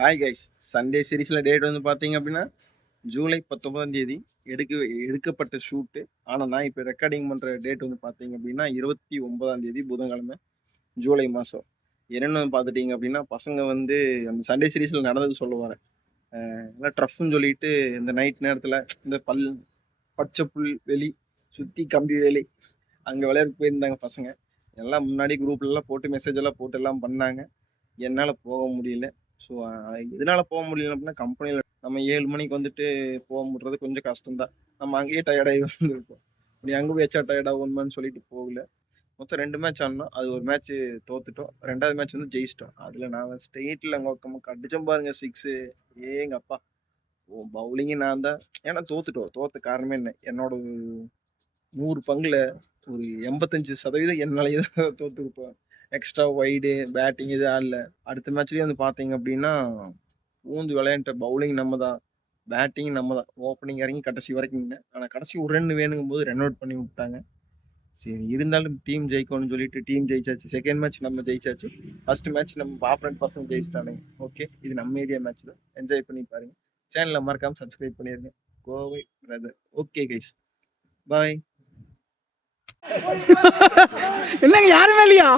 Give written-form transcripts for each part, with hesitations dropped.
Hi guys, Sunday சீரீஸில் date வந்து பார்த்தீங்க அப்படின்னா ஜூலை 19ஆம் தேதி எடுக்கப்பட்ட ஷூட்டு. ஆனால் நான் இப்போ ரெக்கார்டிங் பண்ணுற டேட் வந்து பார்த்தீங்க அப்படின்னா 29ஆம் தேதி புதன்கிழமை ஜூலை மாதம். என்னென்னு பார்த்துட்டிங்க அப்படின்னா பசங்க வந்து அந்த சண்டே சீரீஸில் நடந்தது சொல்லுவாங்க. எல்லாம் ட்ரஃப்னு சொல்லிட்டு இந்த நைட் நேரத்தில் இந்த பச்சை புல் வெளி சுற்றி கம்பி வேலி அங்கே விளையாட போயிருந்தாங்க பசங்க. எல்லாம் முன்னாடி குரூப்லலாம் போட்டு மெசேஜ் எல்லாம் போட்டு எல்லாம் பண்ணாங்க. என்னால் போக முடியல. ஸோ எதனால போக முடியல அப்படின்னா கம்பெனியில் நம்ம 7 மணிக்கு வந்துட்டு போக முடிறது கொஞ்சம் கஷ்டம்தான். நம்ம அங்கேயே டயர்டாகி வந்துருப்போம். அப்படி அங்கே போய் எச்சா டயர்டாகுமான்னு சொல்லிட்டு போகல. மொத்தம் 2 மேட்ச் ஆடணும். அது ஒரு மேட்ச் தோத்துட்டோம். 2வது மேட்ச் வந்து ஜெயிச்சிட்டோம். அதில் நான் ஸ்டேட்டில் அங்கே அடிச்சோம் பாருங்க 6. ஏங்க அப்பா, பவுலிங்கு நான் தான். ஏன்னா தோத்துட்டோம். தோத்த காரணமே என்ன, என்னோட 100 பங்குல ஒரு 85% என்னாலேயே தான் தோத்துருப்பேன். எக்ஸ்ட்ரா வைடு பேட்டிங் இது ஆடல. அடுத்த மேட்ச்லேயும் வந்து பார்த்தீங்க அப்படின்னா ஊந்து விளையாண்ட பவுலிங் நம்ம தான், பேட்டிங் நம்ம தான். ஓப்பனிங் இறங்கி கடைசி வரைக்கும் நின்று, ஆனால் கடைசி ஒரு ரன் வேணுங்கும் போது ரன் அவுட் பண்ணி விட்டாங்க. சரி, இருந்தாலும் டீம் ஜெயிக்கணும்னு சொல்லிட்டு டீம் ஜெயிச்சாச்சு. செகண்ட் மேட்ச் நம்ம ஜெயிச்சாச்சு. ஃபர்ஸ்ட் மேட்ச் நம்ம பாப்ரண்ட் பசங்க ஜெயிச்சிட்டானுங்க. ஓகே, இது நம்ம ஏரியா மேட்ச் தான். என்ஜாய் பண்ணி பாருங்க. சேனலை மறக்காம சப்ஸ்கிரைப் பண்ணிருங்க. கோவை பிரதர். ஓகே கைஸ், பாய். என்னங்க யாருமே இல்லையா?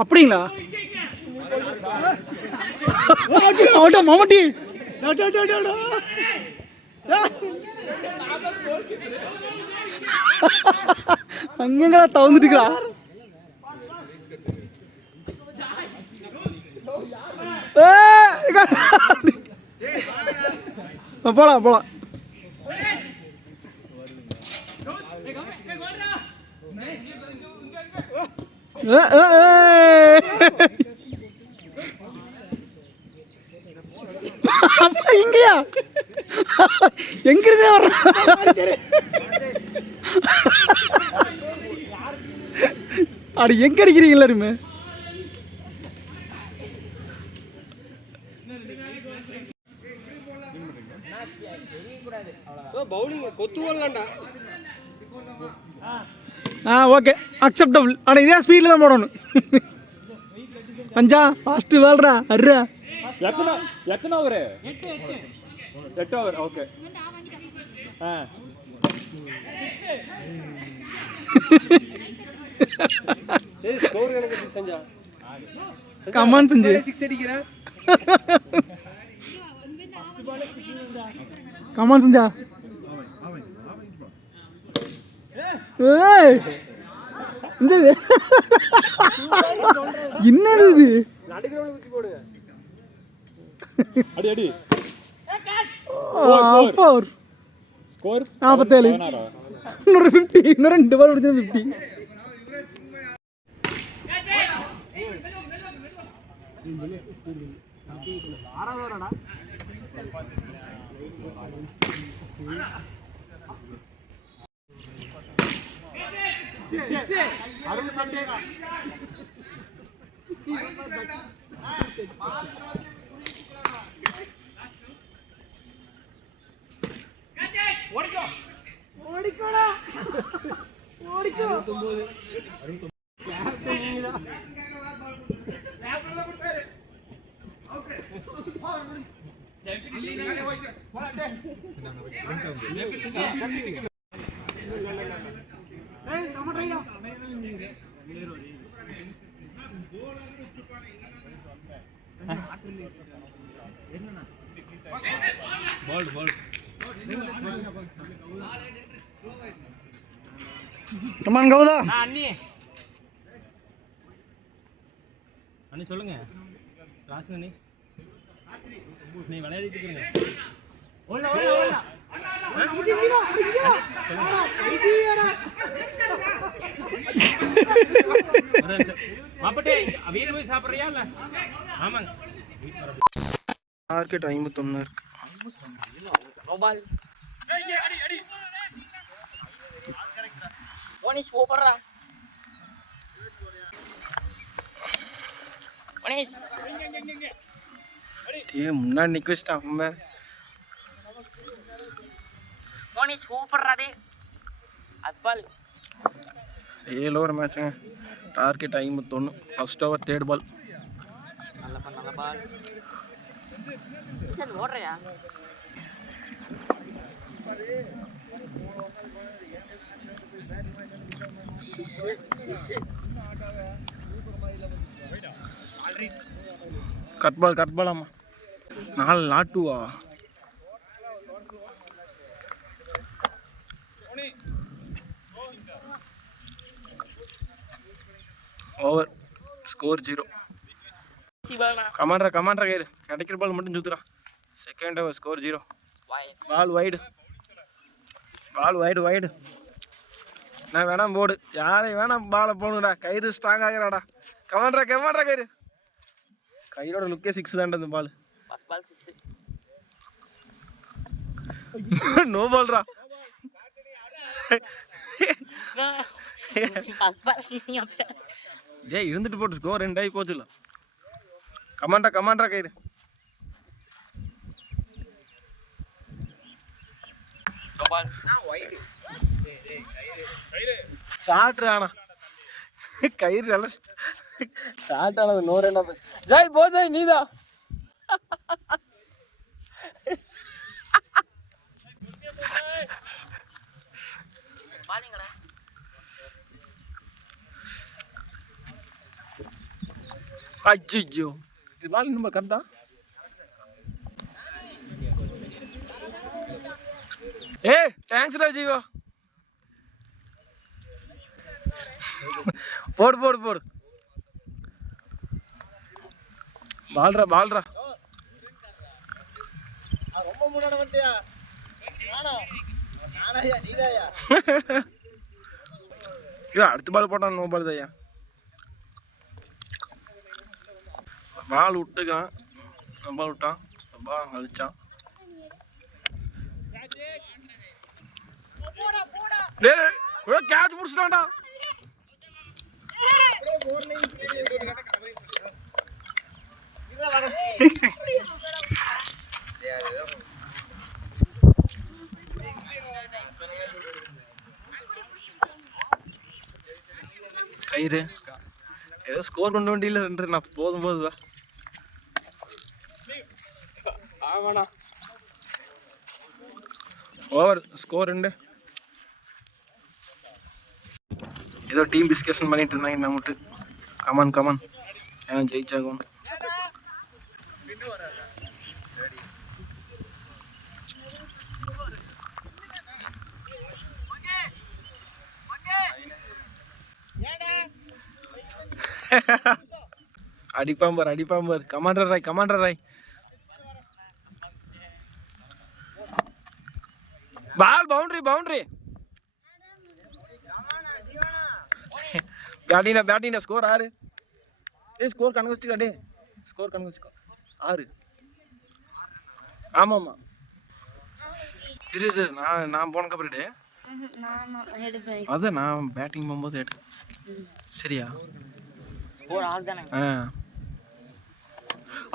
அப்படிங்களா? மம்முட்டி அங்கங்களா தவந்துட்டுக்கிறா. போலாம் போலாம். இங்கயா எங்க இருந்து வர்ற? அட எங்க அடிக்கிறீங்க எல்லாருமே? Okay, acceptable. ஆனால் இதே ஸ்பீடில் தான் போடணும். பஞ்சா ஃபாஸ்ட்டு வேல்றா அர்ரா. எத்தனை ஓவர்? 8 ஓவர். ஓகே. கமான் செஞ்சு 6 அடிக்கிறேன். கமான் செஞ்சா. என்னது இது? அடி அடி. ஸ்கோர் 47. இன்னொரு 50. இன்னும் 2 பால் முடிஞ்சா 50. கமான் கௌதா. அண்ணி சொல்லுங்க. ராசு அண்ணி, நீ விளையாடிட்டு இருக்கீங்க. மாப்பட்டே வீடு போய் சாப்பிட்றியா இல்லை? ஆமாங்க. மார்க்கெட் 51 இருக்கு. முன்னாடி நிக்க வச்சுட்டான். அத்பால் 7 ஓவர் மேட்சுங்க. Target 51. First over third ball. நல்ல பால் சார் ஓடுறியா சிஸ் கட் பால் ஆமா. 4 நாட்டுவா. Over score 0. கமாண்டரா கேரு கிடைக்கிற பால் மட்டும் சுத்துறா. Second over score 0. Ball wide. நான் வேணாம் போடு. யாரையும் வேணாம் பாலை போகணுடா. கயிறு ஸ்ட்ராங் ஆகிறாடா. கமாண்டரா கயிறு. கயிறோட லுக்கே 6 தான்டா இந்த பால். First ball 6. நோ பால்ரா. ஃபர்ஸ்ட் பால் டேய் இருந்துட்டு போட்டு ஸ்கோர் 2 ஆகி போச்சுல. கமாண்டரா கயிறு. பால் ஷார்ட் ஆனா கயிறு நல்லா ஷார்ட் ஆனது. No run off. ஜாய் போ ஜாய் நீதா. பாலிங்கடா அஜ்ஜோ இது பால் நம்ம கரெக்டா. தேங்க்ஸ்டா ஜீவா. போடு பால்ரா ரொம்ப முன்னாடி வந்துட்டியா நானாயா நீதாயா அடுத்த பால் போட்டான். நோ பால் தாயா. பால் விட்டுக்கான். பால் விட்டான். பால் அழிச்சான். கேட்ச் பிடிச்சிட்டான்டா. கயிறு ஏதோ ஸ்கோர் கொண்டு வண்டியில் 2 நான் போதுவா. ஆமாண்ணா. Over score 2. ஏதோ டீம் டிஸ்கஷன் பண்ணிட்டு இருந்தாங்க. நான் மட்டும் கமான் ஏன் ஜெயிச்சாகும். அடிப்பாம்பர். கமாண்டர் ராய். Ball boundary. பேட்டினா ஸ்கோர் 6. ஸ்கோர் கணக்கு வச்சுக்கா. ஸ்கோர் கணக்கு வச்சுக்கோ. 6. ஆமாம்மா இரு நான் போனக்கு அப்புறம் அதான் நான் பேட்டிங் போகும்போது எடு. சரியா ஸ்கோர் 6 தானே.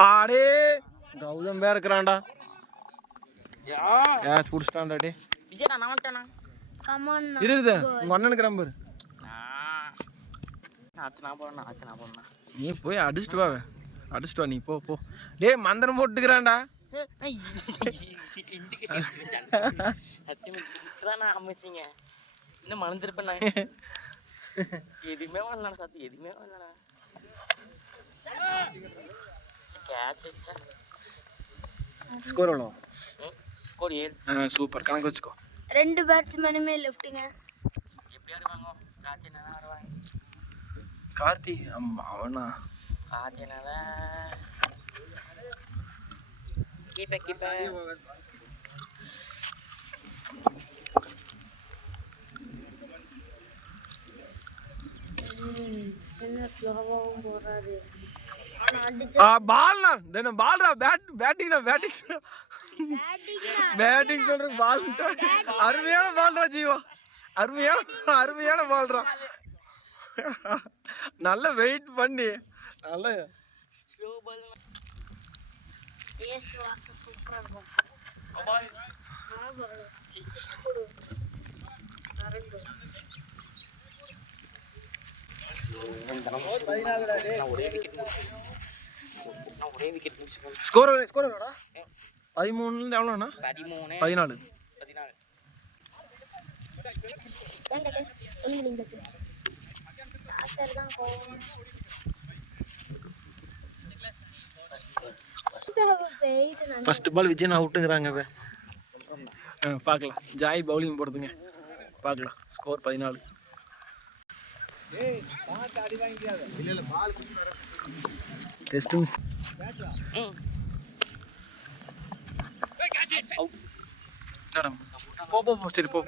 ஆடே கௌதம் வேற இருக்கிறான்டா. கேட்ச் புடிச்சிட்டான்டா. டே விஜய் நான் வந்துட்டேனா. கமான் இருது உங்க அண்ணனுக்கு நம்பர். நான் போறேன். நீ போய் அடிச்சிட்டு வா. நீ போ. டேய் மந்திரம் போட்டுக்கிறான்டா. அமைச்சிங்க இன்னும் மறந்துருப்பேன். எதுவுமே வரலாம் சாத்தி. எதுவுமே வரலாம். ஸ்கோர் எவ்வளோ? ஸ்கோர் 7. சூப்பர் கணக்கு வச்சுக்கோ. 2 பேட்ஸ்மேனுமே லெஃப்ட்டுங்க. எப்படி ஆடுவாங்க? கார்த்தி நல்லா ஆடுவாங்க. கார்த்தி அவனா? கார்த்தினால கீப்பர் ஸ்பின்னர் ஸ்லோவாவும் போறாரு. பால்னா தென பால்ரா. பேட்டிங் சொல்ற பால். அருமையான பால்ரா ஜீவா. அருமையான பால்ரா. நல்ல வெயிட் பண்ணி நல்ல ஸ்லோ பால். டேஸ்ட் வாசம் சூப்பரா இருக்கும். பால். ஆ பால். நான் ஒரே விக்கெட் முடிச்சிருக்கேன். ஸ்கோர் எவ்வளோடா? 13 எவ்வளோண்ணா? 13 14. 14. ஃபர்ஸ்ட் பால் விஜயன் அவுட்டுங்கிறாங்க. பார்க்கலாம். ஜாய் பவுலிங் போடுதுங்க, பார்க்கலாம். ஸ்கோர் 14. Test miss. போ சரி போ.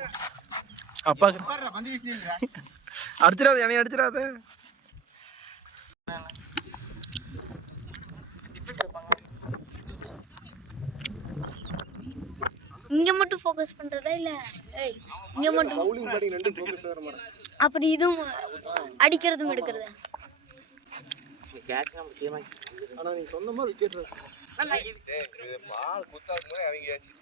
அப்பா அடிச்சிடாத, என்னை அடிச்சிடாத. இங்க மட்டும் ஃபோக்கஸ் பண்றதா இல்ல? ஏய், இங்க மட்டும் பவுலிங் பேட்டிங் ரெண்டு ஃபோக்கஸ் வர மாதிரி. அப்புறம் இதுவும் அடிக்கிறதும் எடுக்கிறது. கேட்ச் முக்கியமா. ஆனா நீ சொன்ன மாதிரி விக்கெட் நல்லா இது பால் குத்தாது இறங்கியாச்சு.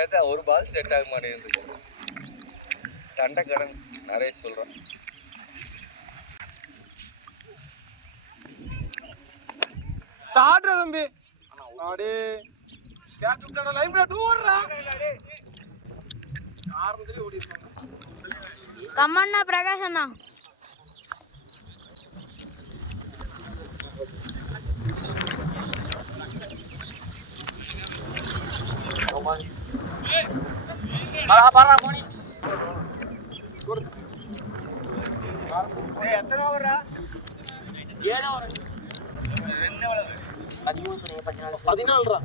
ஏதா ஒரு பால் செட் ஆக மாட்டேங்குது. தண்டக்கடன் நிறைய சொல்றான். சாட்ரா தம்பி. அடே கேட்ச் விட்டடா. லைவ்ல டூர்ரா. ஆரம்பத்திலே ஓடி இருக்காங்க. கமண்ணா பிரகாஷ் அண்ணா. பாரா போனிஸ். எத்தனை ஓவரா? 7 ஓவர். 2 ஓவர். 13 சொன்னீங்க. 14 14ரா.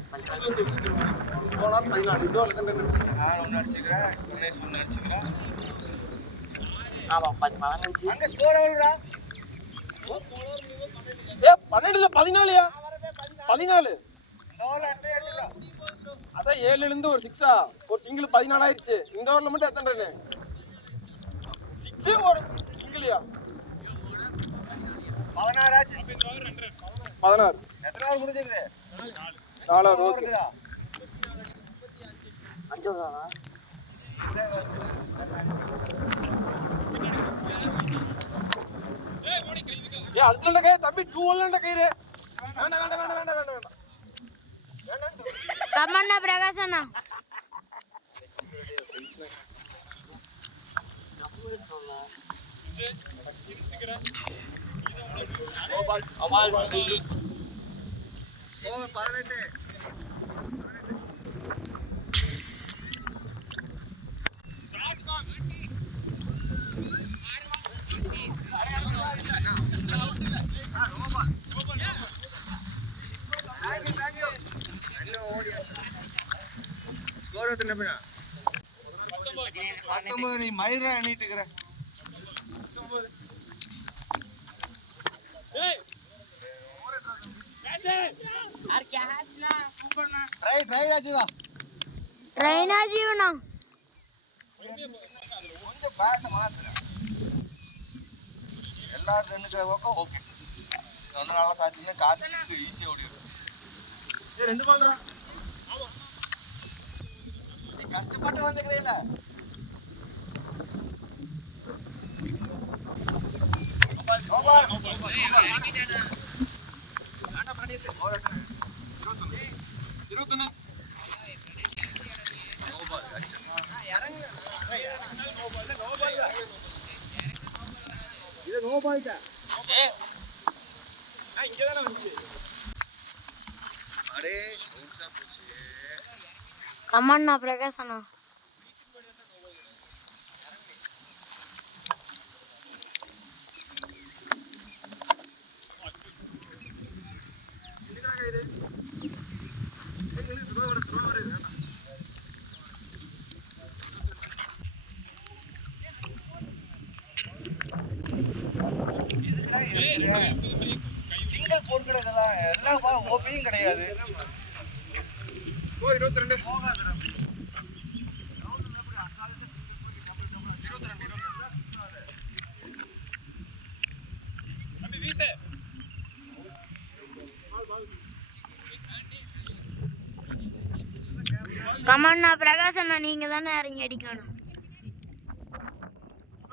போனார் 14. இதோட தான் நினைச்சேன். நான் ஒன்று அடிச்சுக்கிறேன், கணேஷ் ஒன்று அடிச்சுக்கிறேன். ஆமா 15. அங்கே ஸ்கோர் எவ்வளோடா? 12 இல்ல 14யா? 14. இந்த ஓவரில் அட்டை அடிச்சுடா. அதான் 7ல இருந்து ஒரு 6ஆ, ஒரு சிங்கிள் 14 ஆயிடுச்சு. இந்த ஓவர்ல மட்டும் எத்தனை ரன்? 6 ஒரு சிங்கிள்யா? 16 ஆச்சு. 16. எத்தனை ஓவர் முடிஞ்சிருக்குது? 4 ஓவர். 5 ஓவரா? அதுல கை தம்பி 2 கயிறு. வேண்டாம். கமண்ணா பிரகாஷ் அண்ணா. அவால் ஃப்ரீ. ஓவர் 18. ஸ்கோர் எத்தனை பேரா? 19. நீ மயிரா எண்ணிட்டு இருக்கிற. ட்ரை ராஜீவா. ட்ரைனா ஜீவனா. கொஞ்சம் பேட்டை மாத்துற. எல்லாரும் ரெண்டுக்கிற பக்கம் ஓகே. சொன்ன நாள சாத்தினா காத்து 6 ஈஸியாக ஓடிடும். 2 பால்ரா. நீ கஷ்டப்பட்டு வந்துக்கிறே இல்ல. ஓவர். 21. இது நோ பால்டா. இங்கதானே வந்துச்சு. அடே ஊசா போச்சு. கமண்ணா பிரகாஷ் அண்ணா. சிங்கிள் போர் கிடையாதுலாம். எல்லா ஓபியும் கிடையாது. 22. கமண்ணா பிரகாஷ் அண்ணா, நீங்க தானே இறங்கி அடிக்கணும்.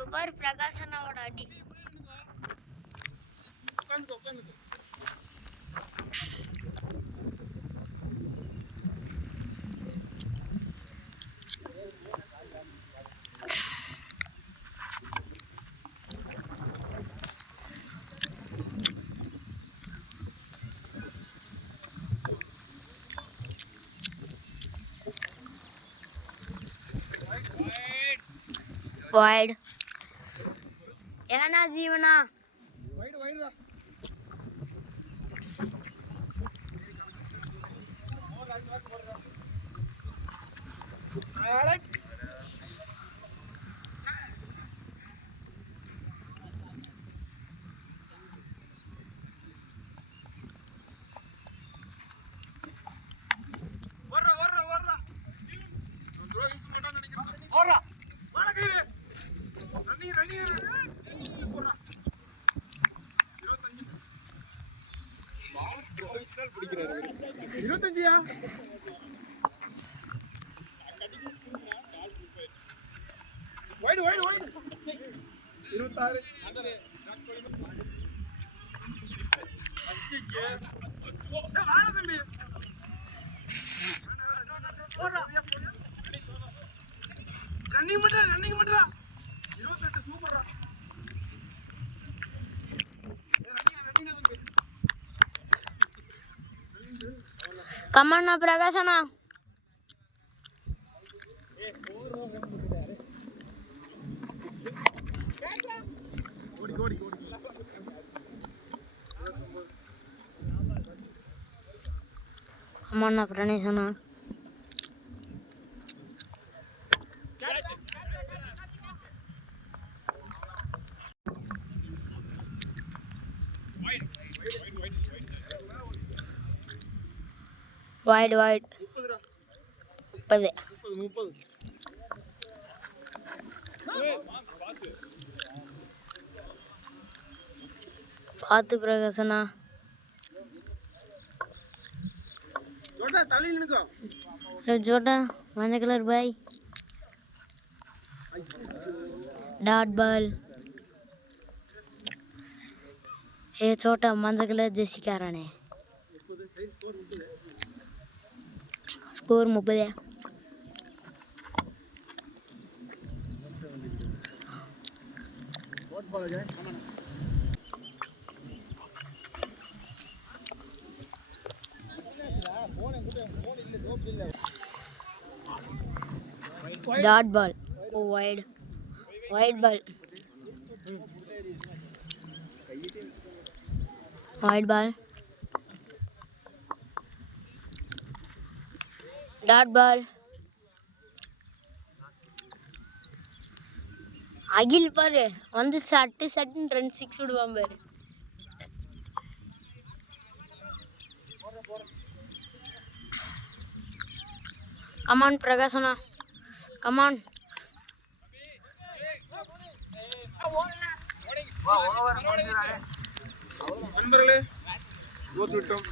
இப்ப பார் பிரகாசனாவோட அடி. Wide. ஏனா ஜீவனா கமண்ணா பிரகாசனா கமண்ணா பிரணேசனா wide 30 பார்த்து பிரகாசனா छोटा मंजा कलर भाई डॉट बॉल ये छोटा मंजा कलर जैसी कारण है score 30 dot ball wide ball wide ball dot ball अगिल पर வந்து சட்டு ரன் 6 விடுவான் பாரு come on பிரகாசனா come on நண்பர்களே தோத்து விட்டோம்